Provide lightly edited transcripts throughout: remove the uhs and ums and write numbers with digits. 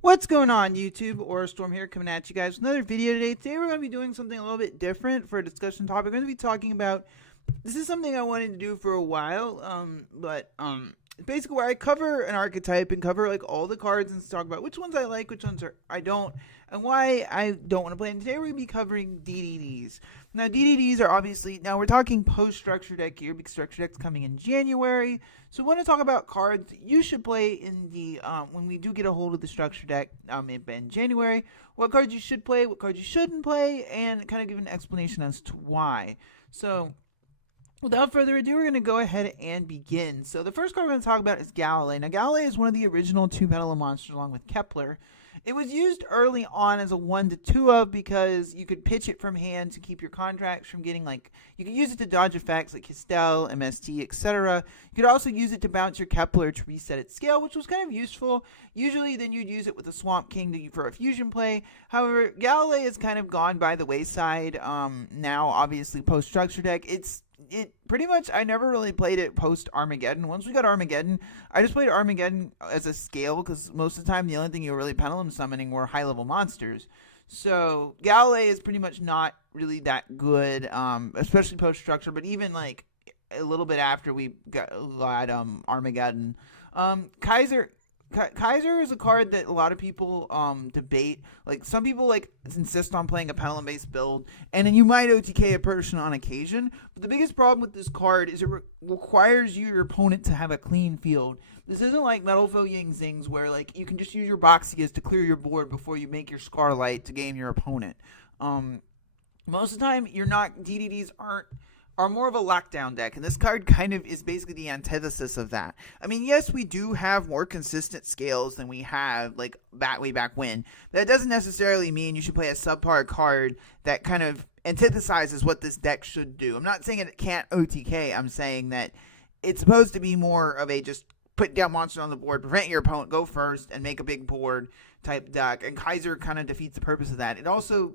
What's going on, YouTube? Aura Storm here, coming at you guys with another video today. Today we're going to be doing something a little bit different for a discussion topic. We're going to be talking about, this is something I wanted to do for a while, basically where I cover an archetype and cover like all the cards and talk about which ones I like, which ones I don't, and why I don't want to play. And today we're going to be covering DDDs. Now DDDs are obviously, now we're talking post-structure deck here because structure deck's coming in January. So we want to talk about cards you should play in the, when we do get a hold of the structure deck in January, what cards you should play, what cards you shouldn't play, and kind of give an explanation as to why. So without further ado, we're going to go ahead and begin. So the first card we're going to talk about is Galilei. Now Galilei is one of the original two Petal monsters along with Kepler. It was used early on as a 1 to 2 of because you could pitch it from hand to keep your contracts from getting you could use it to dodge effects like Castell, MST, etc. You could also use it to bounce your Kepler to reset its scale, which was kind of useful. Usually then you'd use it with a Swamp King for a fusion play. However, Galilei has kind of gone by the wayside now, obviously post-structure deck. It pretty much, I never really played it post Armageddon. Once we got Armageddon, I just played Armageddon as a scale because most of the time the only thing you were really pendulum summoning were high level monsters. So Galilei is pretty much not really that good, especially post structure, but even like a little bit after we got Armageddon. Kaiser is a card that a lot of people debate. Like some people insist on playing a pendulum-based build, and then you might OTK a person on occasion. But the biggest problem with this card is it requires your opponent to have a clean field. This isn't like Metalfoe Ying Zings where you can just use your Boxias to clear your board before you make your Scarlight to game your opponent. Most of the time, DDDs are more of a lockdown deck, and this card kind of is basically the antithesis of that. I mean, yes, we do have more consistent scales than we have way back when. That doesn't necessarily mean you should play a subpar card that kind of antithesizes what this deck should do. I'm not saying it can't OTK. I'm saying that it's supposed to be more of a just put down monster on the board, prevent your opponent, go first, and make a big board type deck. And Kaiser kind of defeats the purpose of that. It also,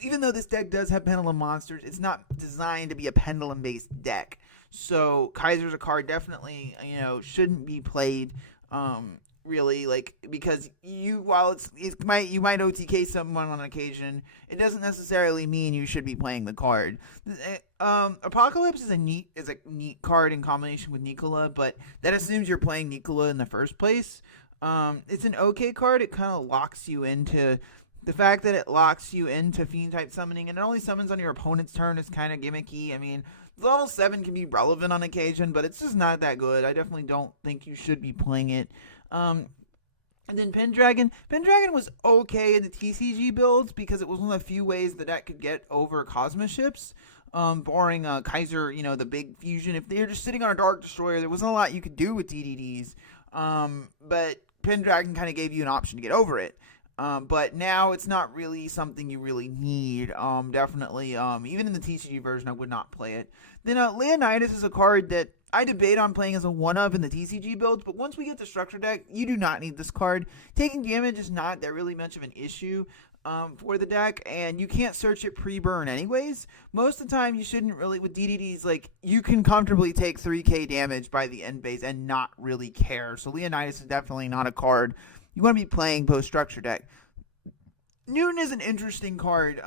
even though this deck does have pendulum monsters, it's not designed to be a pendulum-based deck. So Kaiser's a card definitely, shouldn't be played, really, because you might OTK someone on occasion. It doesn't necessarily mean you should be playing the card. Apocalypse is a neat card in combination with Nicola, but that assumes you're playing Nicola in the first place. It's an okay card. It kind of locks you into. The fact that it locks you into Fiend-type summoning and it only summons on your opponent's turn is kind of gimmicky. I mean, level 7 can be relevant on occasion, but it's just not that good. I definitely don't think you should be playing it. And then Pendragon. Pendragon was okay in the TCG builds because it was one of the few ways the deck could get over Cosmos ships. Barring Kaiser, the big fusion. If they were just sitting on a Dark Destroyer, there wasn't a lot you could do with DDDs. But Pendragon kind of gave you an option to get over it. But now it's not really something you really need. Definitely, even in the TCG version, I would not play it. Then Leonidas is a card that I debate on playing as a 1-of in the TCG builds, but once we get the structure deck, you do not need this card. Taking damage is not that really much of an issue for the deck, and you can't search it pre-burn anyways. Most of the time, you shouldn't really, with DDDs, you can comfortably take 3k damage by the end phase and not really care. So Leonidas is definitely not a card you want to be playing post-structure deck. Newton is an interesting card.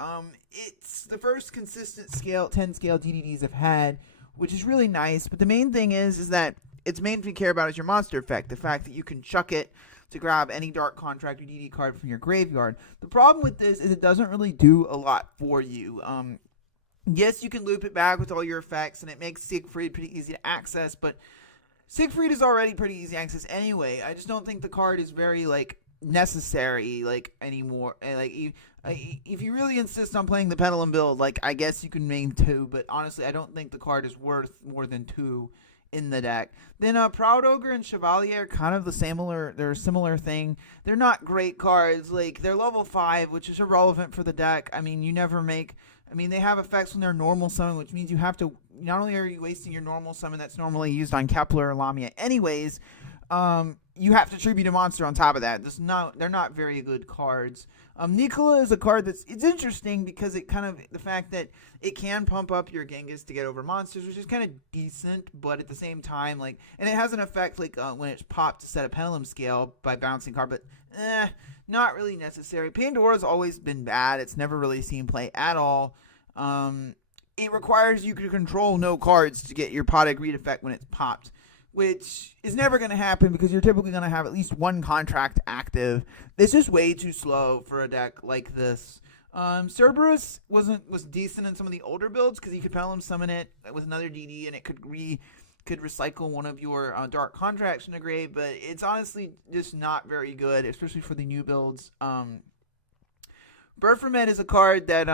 It's the first consistent 10 scale DDDs have had, which is really nice. But the main thing is that its main thing you care about is your monster effect. The fact that you can chuck it to grab any Dark Contract or DD card from your graveyard. The problem with this is it doesn't really do a lot for you. Yes, you can loop it back with all your effects, and it makes Siegfried pretty easy to access, but Siegfried is already pretty easy access anyway. I just don't think the card is very necessary anymore. If you really insist on playing the Pendulum build, I guess you can main 2, but honestly I don't think the card is worth more than 2 in the deck. Then Proud Ogre and Chevalier are kind of they're a similar thing. They're not great cards. They're level 5, which is irrelevant for the deck. I mean, they have effects when they're normal summon, which means you have to, not only are you wasting your normal summon that's normally used on Kepler or Lamia anyways, you have to tribute a monster on top of that. They're not very good cards. Nicola is a card it's interesting because it kind of, the fact that it can pump up your Genghis to get over monsters, which is kind of decent, but at the same time, like, and it has an effect like when it's popped to set a pendulum scale by bouncing card, but not really necessary. Pandora's always been bad. It's never really seen play at all. It requires you to control no cards to get your pot of greed effect when it's popped, which is never going to happen because you're typically going to have at least one contract active. It's just way too slow for a deck like this. Cerberus was decent in some of the older builds because you could pendulum summon it with another DD and it could recycle one of your dark contracts in the grave, but it's honestly just not very good, especially for the new builds. Berfomet is a card that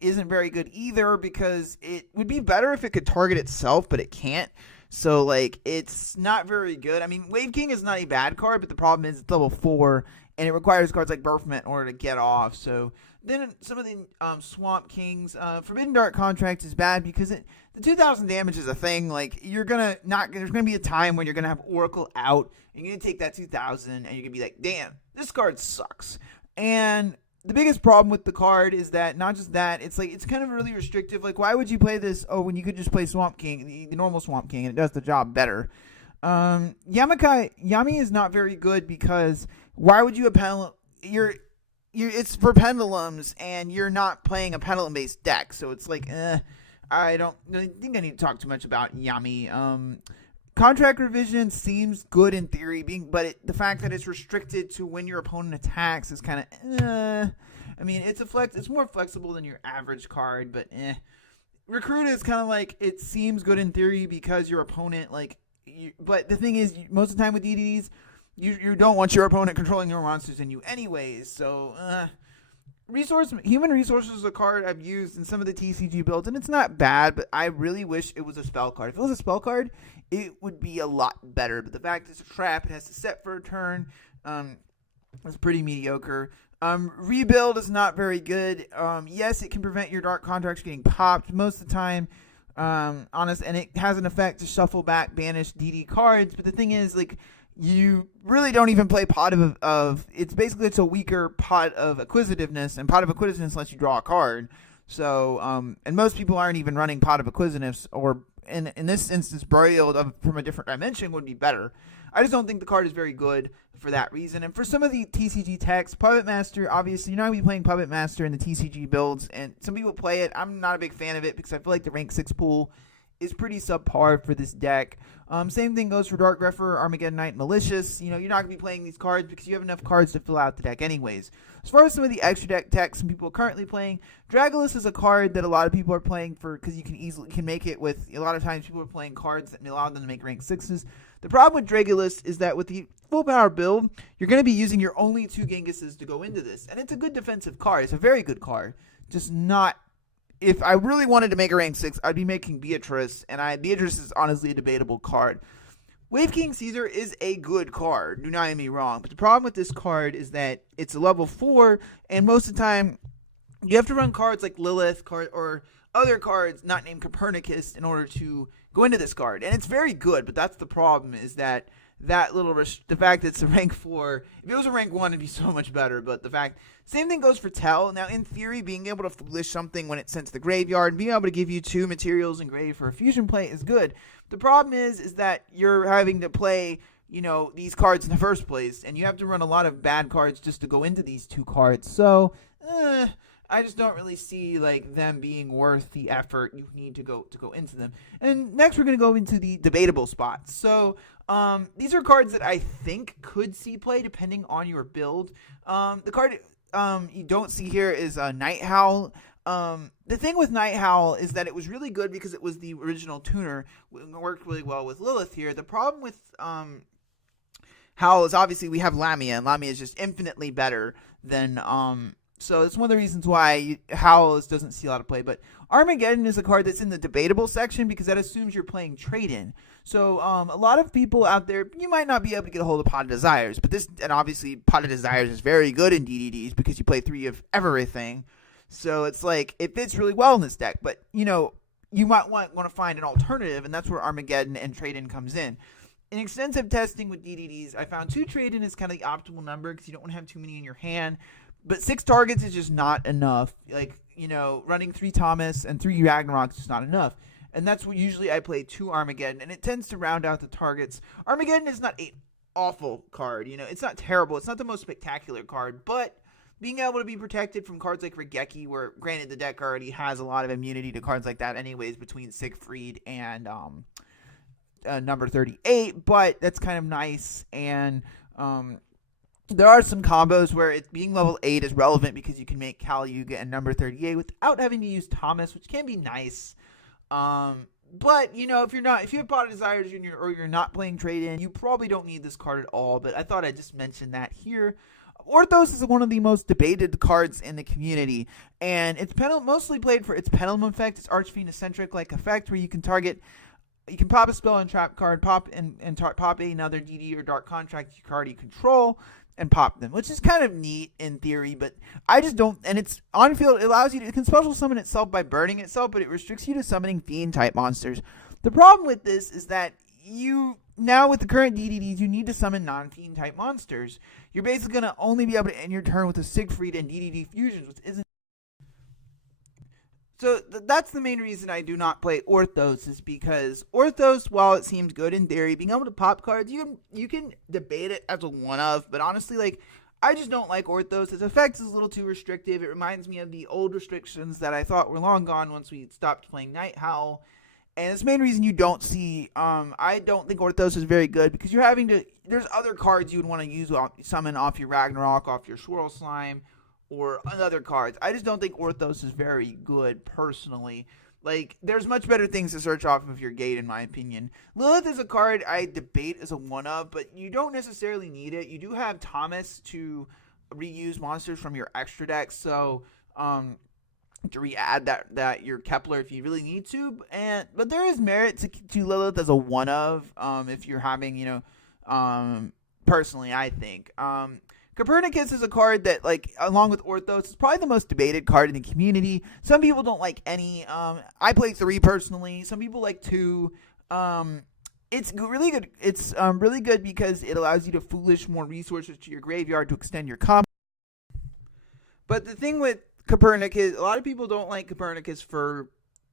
isn't very good either because it would be better if it could target itself, but it can't. So, like, it's not very good. I mean, Wave King is not a bad card, but the problem is it's level 4, and it requires cards like Berfomet in order to get off. So, then some of the Swamp Kings, Forbidden Dark Contract is bad because the 2,000 damage is a thing. Like, there's gonna be a time when you're gonna have Oracle out, and you're gonna take that 2,000, and you're gonna be like, damn, this card sucks. And the biggest problem with the card is that not just that, it's like it's kind of really restrictive. Like, why would you play this? Oh, when you could just play Swamp King, the normal Swamp King, and it does the job better. Yami is not very good because why would you it's for pendulums, and you're not playing a pendulum-based deck, so it's like, I don't think I need to talk too much about Yami. Contract Revision seems good in theory, but the fact that it's restricted to when your opponent attacks is kind of, I mean, it's more flexible than your average card, but Recruit is kind of like, it seems good in theory because your opponent, like, but the thing is, most of the time with DDDs, you don't want your opponent controlling your monsters than you anyways, so, Human Resources is a card I've used in some of the TCG builds, and it's not bad, but I really wish it was a spell card. If it was a spell card, it would be a lot better, but the fact it's a trap, it has to set for a turn, it's pretty mediocre. Rebuild is not very good. Yes, it can prevent your dark contracts getting popped most of the time, and it has an effect to shuffle back banished DD cards, but the thing is, like, you really don't even play Pot of it's a weaker Pot of Acquisitiveness, and Pot of Acquisitiveness lets you draw a card. So, and most people aren't even running Pot of Acquisitiveness, or in this instance, Burial from a different dimension would be better. I just don't think the card is very good for that reason. And for some of the TCG techs, Puppet Master, obviously, you're not going to be playing Puppet Master in the TCG builds, and some people play it. I'm not a big fan of it because I feel like the rank 6 pool is pretty subpar for this deck. Same thing goes for Dark Grepher, Armageddon Knight, Malicious. You're not going to be playing these cards because you have enough cards to fill out the deck anyways. As far as some of the extra deck techs some people are currently playing, Dragulus is a card that a lot of people are playing for because you can make it with, a lot of times people are playing cards that allow them to make rank 6s. The problem with Dragulus is that with the full power build, you're going to be using your only 2 Genghises to go into this. And it's a good defensive card. It's a very good card. Just not... If I really wanted to make a rank 6, I'd be making Beatrice, and Beatrice is honestly a debatable card. Wave King Caesar is a good card, do not get me wrong, but the problem with this card is that it's a level 4, and most of the time, you have to run cards like Lilith, or other cards not named Copernicus in order to go into this card, and it's very good, but that's the problem, is that the fact that it's a rank 4, if it was a rank 1, it'd be so much better, but same thing goes for Tell. Now, in theory, being able to foolish something when it's sent to the graveyard, and being able to give you 2 materials engraved for a fusion play is good. The problem is that you're having to play, these cards in the first place, and you have to run a lot of bad cards just to go into these 2 cards, so, I just don't really see them being worth the effort you need to go into them. And next we're going to go into the debatable spots. So these are cards that I think could see play depending on your build. The card you don't see here is Night Howl. The thing with Night Howl is that it was really good because it was the original tuner. It worked really well with Lilith here. The problem with Howl is obviously we have Lamia, and Lamia is just infinitely better than... So it's one of the reasons why Howl doesn't see a lot of play. But Armageddon is a card that's in the debatable section because that assumes you're playing trade-in. So a lot of people out there, you might not be able to get a hold of Pot of Desires. And obviously Pot of Desires is very good in DDDs because you play 3 of everything. So it's like, it fits really well in this deck. But, you might want to find an alternative, and that's where Armageddon and trade-in comes in. in extensive testing with DDDs, I found 2 trade-in is kind of the optimal number because you don't want to have too many in your hand. But 6 targets is just not enough. Like, running 3 Thomas and 3 Ragnarok is just not enough. And that's what usually I play 2 Armageddon, and it tends to round out the targets. Armageddon is not an awful card. It's not terrible. It's not the most spectacular card, but being able to be protected from cards like Regeki, where granted the deck already has a lot of immunity to cards like that anyways between Siegfried and number 38, but that's kind of nice. And there are some combos where being level 8 is relevant because you can make Kal Yuga and number 38 without having to use Thomas, which can be nice. But if you have Pot of Desires or you're not playing trade-in, you probably don't need this card at all. But I thought I'd just mention that here. Orthos is one of the most debated cards in the community, and it's mostly played for its Pendulum effect. It's Archfiend-eccentric like effect where you can pop a spell and trap card, pop another DD or Dark Contract card you control, and pop them, which is kind of neat in theory, but I just don't. And it's on field, it can special summon itself by burning itself, but it restricts you to summoning fiend type monsters. The problem with this is that now with the current DDDs, you need to summon non-fiend type monsters. You're basically going to only be able to end your turn with a Siegfried and DDD fusions, which isn't. So that's the main reason I do not play Orthos, is because Orthos, while it seems good in theory, being able to pop cards, you can debate it as a one-of, but honestly, I just don't like Orthos. Its effect is a little too restrictive. It reminds me of the old restrictions that I thought were long gone once we stopped playing Night Howl. And it's the main reason you don't see, I don't think Orthos is very good, because you're having to, there's other cards you would want to use, summon off your Ragnarok, off your Swirl Slime, or other cards. I just don't think Orthos is very good, personally. There's much better things to search off of your gate, in my opinion. Lilith is a card I debate as a one-of, but you don't necessarily need it. You do have Thomas to reuse monsters from your extra deck, so, to re-add that your Kepler if you really need to, but there is merit to Lilith as a one-of, if you're having, personally, I think. Copernicus is a card that, along with Orthos, is probably the most debated card in the community. Some people don't like any. I play 3 personally. Some people like 2. It's really good. It's really good because it allows you to foolish more resources to your graveyard to extend your combo. But the thing with Copernicus, a lot of people don't like Copernicus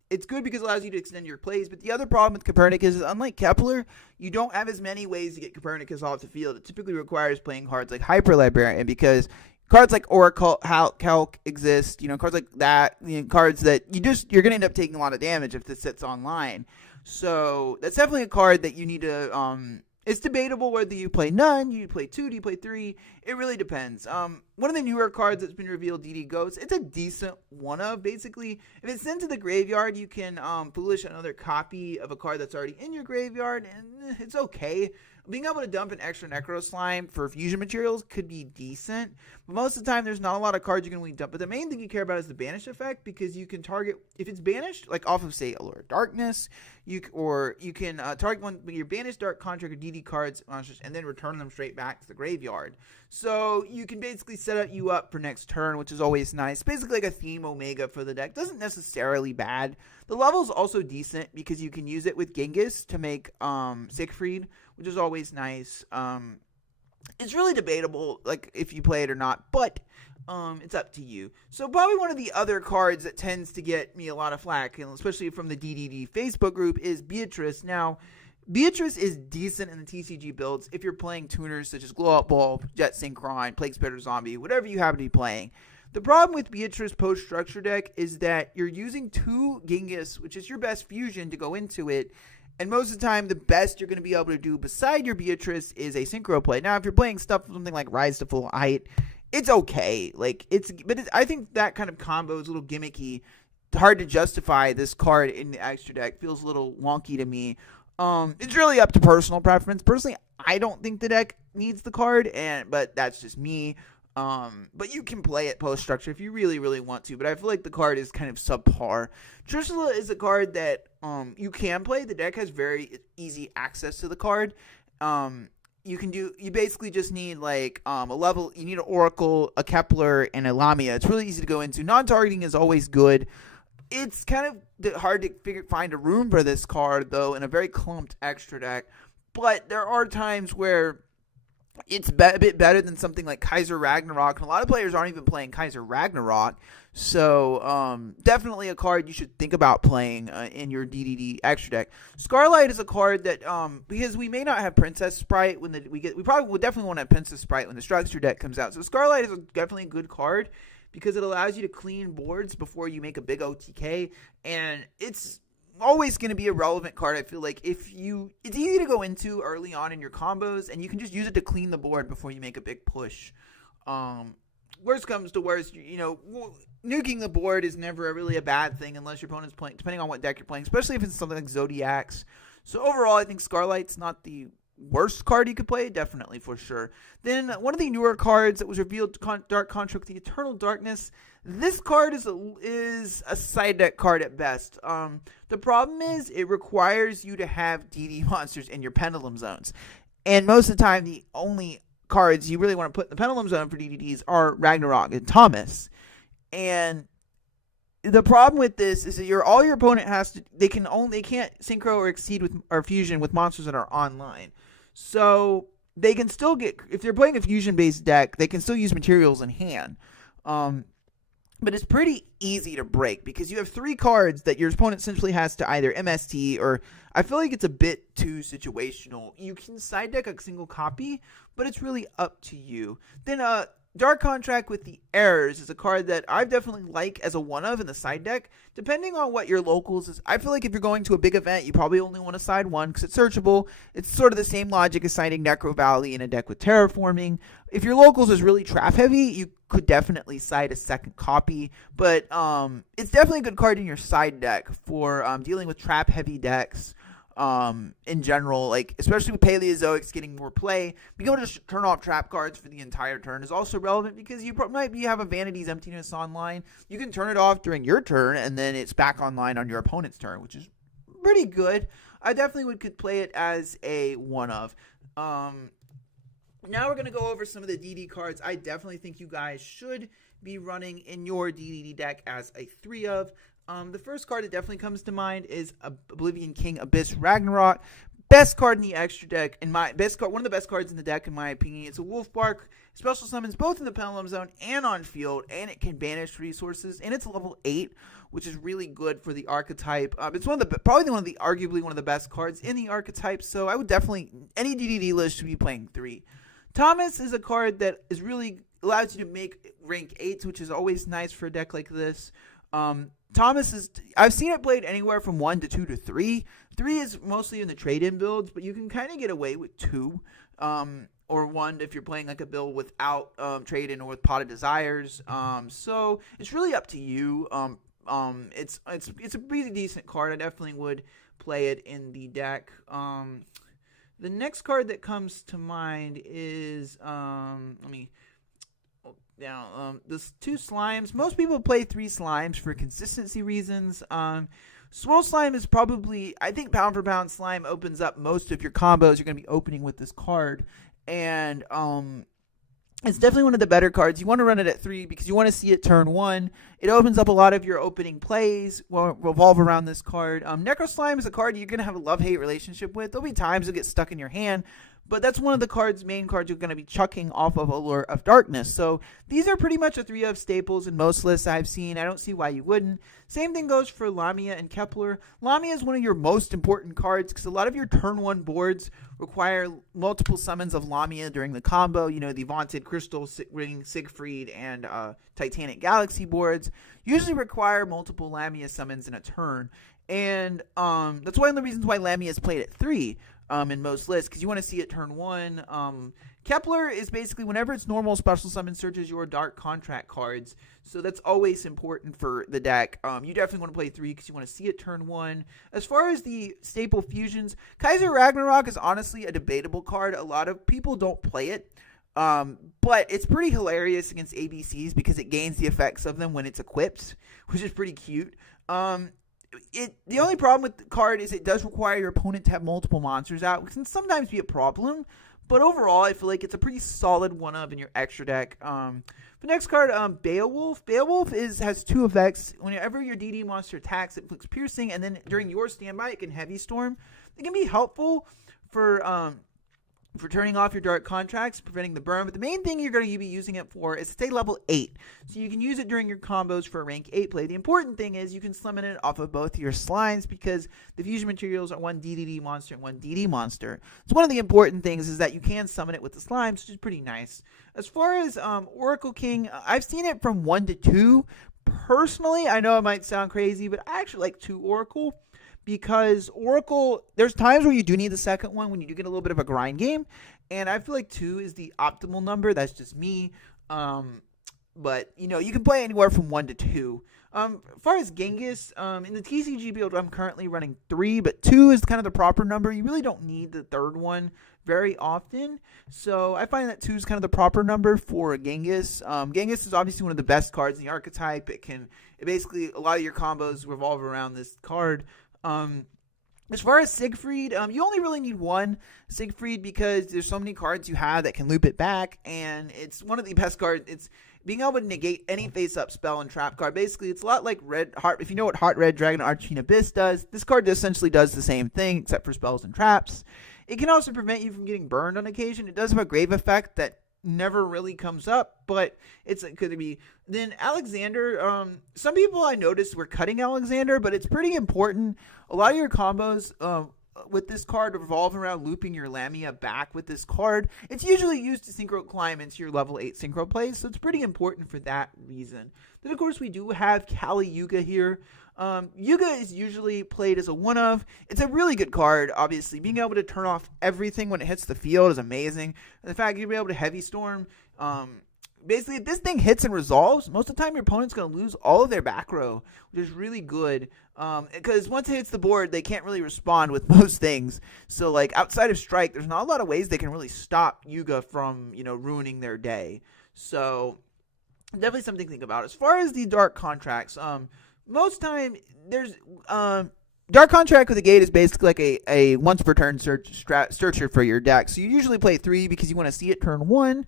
it's good because it allows you to extend your plays, but the other problem with Copernicus is, unlike Kepler, you don't have as many ways to get Copernicus off the field. It typically requires playing cards like Hyper Librarian, because cards like Oracle, Calc exist, cards like that, cards that you're going to end up taking a lot of damage if this sits online. So that's definitely a card that you need to, it's debatable whether you play none, you play 2, do you play 3? It really depends. One of the newer cards that's been revealed, DD Ghost, it's a decent one-of. Basically, if it's sent to the graveyard, you can foolish another copy of a card that's already in your graveyard, and it's okay. Being able to dump an extra Necro Slime for fusion materials could be decent, but most of the time there's not a lot of cards you can really dump. But the main thing you care about is the banish effect, because you can target, if it's banished, off of, say, Allure of Darkness, you can target one of your banished Dark Contract or DD cards monsters and then return them straight back to the graveyard. So you can basically set you up for next turn, which is always nice. Basically like a Theme Omega for the deck. Doesn't necessarily bad. The level is also decent because you can use it with Genghis to make Siegfried, which is always nice. It's really debatable, if you play it or not, but it's up to you. So probably one of the other cards that tends to get me a lot of flack, and especially from the DDD Facebook group, is Beatrice. Now, Beatrice is decent in the TCG builds if you're playing tuners such as Glow Up Bulb, Jet Synchron, Plague Spitter Zombie, whatever you happen to be playing. The problem with Beatrice post-structure deck is that you're using 2 Genghis, which is your best fusion, to go into it. And most of the time, the best you're going to be able to do beside your Beatrice is a synchro play. Now, if you're playing something like Rise to Full Height, it's okay. I think that kind of combo is a little gimmicky. It's hard to justify this card in the extra deck. Feels a little wonky to me. It's really up to personal preference. Personally, I don't think the deck needs the card, but that's just me. But you can play it post-structure if you really, really want to. But I feel like the card is kind of subpar. Trishula is a card that you can play. The deck has very easy access to the card. You basically just need a level. You need an Oracle, a Kepler, and a Lamia. It's really easy to go into. Non-targeting is always good. It's kind of hard to find a room for this card, though, in a very clumped extra deck. but there are times where it's a bit better than something like Kaiser Ragnarok, and a lot of players aren't even playing Kaiser Ragnarok. So definitely a card you should think about playing in your DDD extra deck. Scarlight is a card that because we may not have Princess Sprite when we probably will definitely want to have Princess Sprite when the structure deck comes out. So Scarlight is definitely a good card because it allows you to clean boards before you make a big OTK, and it's always going to be a relevant card. I feel like it's easy to go into early on in your combos, and you can just use it to clean the board before you make a big push. Worst comes to worst, nuking the board is never really a bad thing unless your opponent's playing, depending on what deck you're playing, especially if it's something like Zodiacs. So overall, I think Scarlight's not the worst card you could play, definitely for sure. Then one of the newer cards that was revealed, Dark Construct, the Eternal Darkness. This card is a side deck card at best. The problem is it requires you to have DD monsters in your Pendulum Zones, and most of the time the only cards you really want to put in the Pendulum Zone for DDDs are Ragnarok and Thomas. And the problem with this is that all your opponent has to, they can't synchro or exceed with or fusion with monsters that are online. So they can still get, if they're playing a fusion based deck, they can still use materials in hand. But it's pretty easy to break because you have 3 cards that your opponent essentially has to either MST, or I feel like it's a bit too situational. You can side deck a single copy, but it's really up to you. Then Dark Contract with the Errors is a card that I definitely like as a one-of in the side deck. Depending on what your locals is, I feel like if you're going to a big event, you probably only want to side one because it's searchable. It's sort of the same logic as siding Necro Valley in a deck with Terraforming. If your locals is really trap heavy, you could definitely side a second copy, but it's definitely a good card in your side deck for dealing with trap heavy decks. In general, like especially with Paleozoics getting more play, being able to just turn off trap cards for the entire turn is also relevant because you might have a Vanity's Emptiness online. You can turn it off during your turn, and then it's back online on your opponent's turn, which is pretty good. I definitely could play it as a one-of. Now we're going to go over some of the DD cards I definitely think you guys should be running in your DDD deck as a 3-of. The first card that definitely comes to mind is Oblivion King Abyss Ragnarok. Best card in the extra deck, one of the best cards in the deck in my opinion. It's a Wolf Bark, special summons both in the Pendulum Zone and on field, and it can banish resources, and it's level 8, which is really good for the archetype. It's arguably one of the best cards in the archetype, so I would definitely, any DDD list should be playing 3. Thomas is a card that is really allows you to make rank 8s, which is always nice for a deck like this. Thomas is, I've seen it played anywhere from 1 to 2 to 3. 3 is mostly in the trade-in builds, but you can kind of get away with 2 or 1 if you're playing like a build without trade-in or with Pot of Desires. So it's really up to you. It's a pretty decent card. I definitely would play it in the deck. The next card that comes to mind is this 2 slimes. Most people play 3 slimes for consistency reasons. Swirl Slime is probably, I think pound for pound slime opens up most of your combos you're going to be opening with this card. And it's definitely one of the better cards. You want to run it at 3 because you want to see it turn 1. It opens up a lot of your opening plays will revolve around this card. Necro Slime is a card you're going to have a love-hate relationship with. There'll be times it'll get stuck in your hand, but that's one of the main cards you're going to be chucking off of Allure of Darkness. So these are pretty much a 3-of staples in most lists I've seen. I don't see why you wouldn't. Same thing goes for Lamia and Kepler. Lamia is one of your most important cards because a lot of your turn 1 boards require multiple summons of Lamia during the combo. You know, the vaunted Crystal Ring, Siegfried, and Titanic Galaxy boards usually require multiple Lamia summons in a turn. And that's one of the reasons why Lamia is played at 3. In most lists, because you want to see it turn 1. Kepler is basically whenever it's normal, special summon searches your Dark Contract cards, so that's always important for the deck. You definitely want to play 3 because you want to see it turn 1. As far as the staple fusions, Kaiser Ragnarok is honestly a debatable card. A lot of people don't play it, but it's pretty hilarious against ABCs because it gains the effects of them when it's equipped, which is pretty cute. The only problem with the card is it does require your opponent to have multiple monsters out, which can sometimes be a problem. But overall, I feel like it's a pretty solid one-of in your extra deck. The next card, Beowulf. Beowulf has 2 effects. Whenever your DD monster attacks, it inflicts piercing, and then during your standby, it can heavy storm. It can be helpful for turning off your dark contracts, preventing the burn. But the main thing you're going to be using it for is to stay level 8. So you can use it during your combos for a rank 8 play. The important thing is you can summon it off of both your slimes because the fusion materials are one DDD monster and one DD monster. So one of the important things is that you can summon it with the slimes, which is pretty nice. As far as Oracle King, I've seen it from 1 to 2. Personally, I know it might sound crazy, but I actually like 2 Oracle. Because Oracle, there's times where you do need the second one when you do get a little bit of a grind game. And I feel like 2 is the optimal number. That's just me. But, you know, you can play anywhere from 1 to 2. As far as Genghis, in the TCG build, I'm currently running 3. But 2 is kind of the proper number. You really don't need the third one very often. So I find that 2 is kind of the proper number for Genghis. Genghis is obviously one of the best cards in the archetype. It basically, a lot of your combos revolve around this card. As far as Siegfried, you only really need 1 Siegfried because there's so many cards you have that can loop it back, and it's one of the best cards. It's being able to negate any face-up spell and trap card. Basically, it's a lot like Red Heart. If you know what Heart Red Dragon Arcane Abyss does, this card essentially does the same thing except for spells and traps. It can also prevent you from getting burned on occasion. It does have a grave effect that never really comes up, but it could be. Then Alexander, some people I noticed were cutting Alexander, but it's pretty important. A lot of your combos with this card revolve around looping your Lamia back with this card. It's usually used to synchro climb into your level 8 synchro plays, so it's pretty important for that reason. Then of course we do have Kali Yuga here. Yugioh is usually played as a one-of. It's a really good card, obviously. Being able to turn off everything when it hits the field is amazing. And the fact you'll be able to Heavy Storm, basically if this thing hits and resolves, most of the time your opponent's going to lose all of their back row, which is really good. Because once it hits the board, they can't really respond with most things. So like outside of Strike, there's not a lot of ways they can really stop Yugioh from, ruining their day. So definitely something to think about. As far as the dark contracts, most time there's dark contract with a gate is basically like a once per turn searcher for your deck. So you usually play 3 because you want to see it turn 1.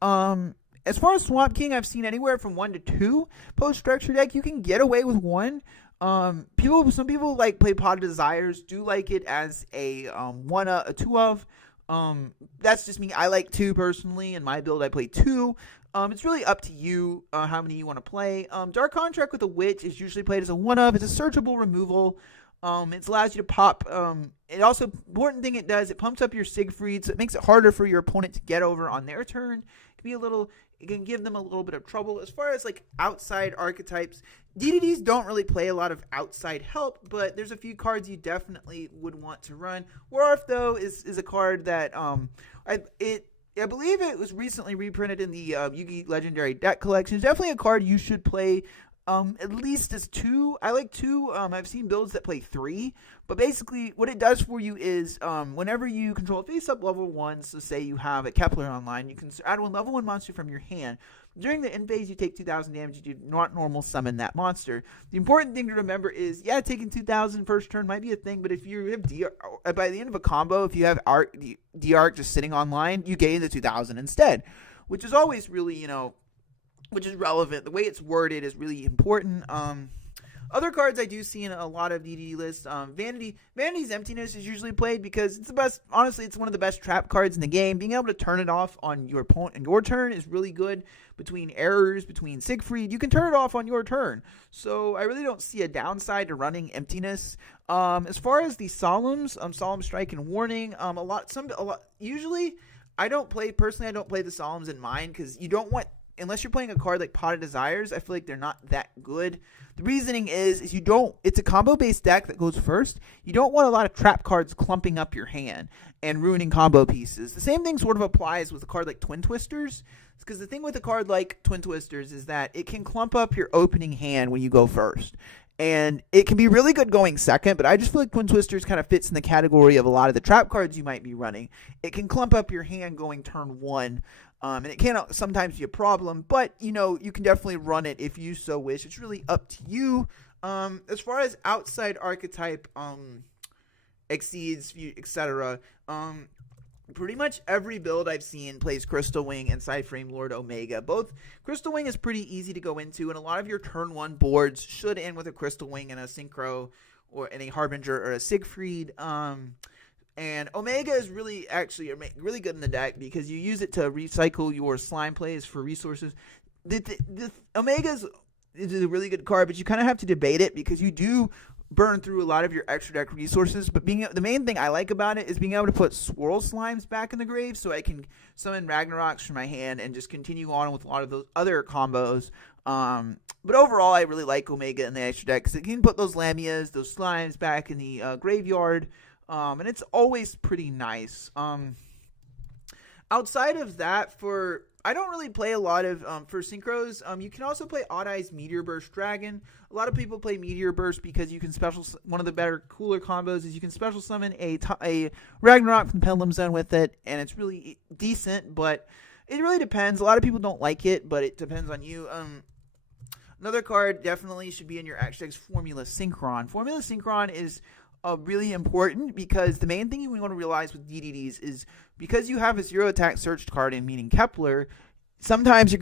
As far as Swamp King, I've seen anywhere from 1 to 2 post structure deck. You can get away with 1. Some people like play Pot of Desires, do like it as a 2 of. That's just me. I like 2 personally. In my build, I play 2. It's really up to you how many you want to play. Dark Contract with a Witch is usually played as a 1 of. It's a searchable removal. It allows you to pop. It also, important thing it does, it pumps up your Siegfried, so it makes it harder for your opponent to get over on their turn. It can give them a little bit of trouble. As far as like outside archetypes, DDDs don't really play a lot of outside help, but there's a few cards you definitely would want to run. Warf, though, is a card that I believe it was recently reprinted in the Yu-Gi Legendary Deck Collection. It's definitely a card you should play at least as 2. I like 2. I've seen builds that play 3. But basically, what it does for you is whenever you control a face-up level 1, so say you have a Kepler online, you can add 1 level 1 monster from your hand. During the end phase, you take 2,000 damage. You do not normal summon that monster. The important thing to remember is, taking 2,000 first turn might be a thing, but if you have by the end of a combo, if you have D-Arc just sitting online, you gain the 2,000 instead, which is always really, which is relevant. The way it's worded is really important. Other cards I do see in a lot of DDD lists, Vanity's Emptiness is usually played because it's the best. Honestly, it's one of the best trap cards in the game. Being able to turn it off on your opponent and your turn is really good. Between errors, between Siegfried, you can turn it off on your turn. So I really don't see a downside to running Emptiness. As far as the Solemns, Solemn Strike and Warning, usually I don't play the Solemns in mine because you don't want. Unless you're playing a card like Pot of Desires, I feel like they're not that good. The reasoning is it's a combo-based deck that goes first. You don't want a lot of trap cards clumping up your hand and ruining combo pieces. The same thing sort of applies with a card like Twin Twisters. Because the thing with a card like Twin Twisters is that it can clump up your opening hand when you go first. And it can be really good going second, but I just feel like Twin Twisters kind of fits in the category of a lot of the trap cards you might be running. It can clump up your hand going turn 1. And it can sometimes be a problem, but, you can definitely run it if you so wish. It's really up to you. As far as outside archetype exceeds, etc., pretty much every build I've seen plays Crystal Wing and Sideframe Lord Omega. Both Crystal Wing is pretty easy to go into, and a lot of your turn 1 boards should end with a Crystal Wing and a Synchro or any Harbinger or a Siegfried. And Omega is really good in the deck because you use it to recycle your slime plays for resources. The Omega's is a really good card, but you kind of have to debate it because you do burn through a lot of your extra deck resources. But the main thing I like about it is being able to put Swirl Slimes back in the grave, so I can summon Ragnaroks from my hand and just continue on with a lot of those other combos. But overall, I really like Omega in the extra deck because it can put those Lamias, those Slimes back in the graveyard. And it's always pretty nice. Outside of that, I don't really play a lot of for synchros. You can also play Odd Eyes Meteor Burst Dragon. A lot of people play Meteor Burst because you can one of the better, cooler combos is you can special summon a Ragnarok from Pendulum Zone with it, and it's really decent, but it really depends. A lot of people don't like it, but it depends on you. Another card definitely should be in your extra deck's Formula Synchron. Formula Synchron is really important because the main thing you want to realize with DDDs is because you have a 0 attack searched card in meaning Kepler, sometimes you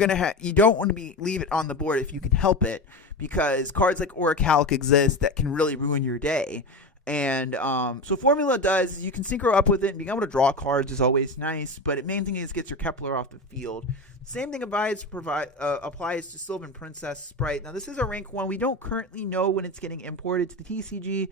don't want to leave it on the board if you can help it, because cards like Orichalc exist that can really ruin your day. And so Formula does, you can synchro up with it, and being able to draw cards is always nice, but the main thing is gets your Kepler off the field. Same thing applies to Sylvan Princess Sprite. Now this is a rank 1. We don't currently know when it's getting imported to the TCG.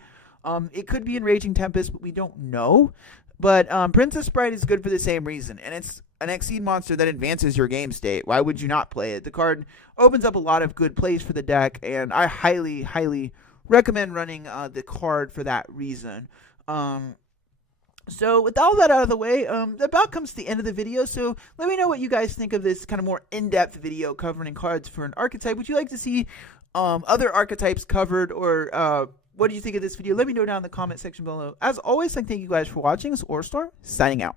It could be in Raging Tempest, but we don't know. But Princess Sprite is good for the same reason, and it's an Exceed monster that advances your game state. Why would you not play it? The card opens up a lot of good plays for the deck, and I highly, highly recommend running the card for that reason. So with all that out of the way, that about comes to the end of the video. So let me know what you guys think of this kind of more in-depth video covering cards for an archetype. Would you like to see other archetypes covered, or what do you think of this video? Let me know down in the comment section below. As always, thank you guys for watching. It's Orstorm, signing out.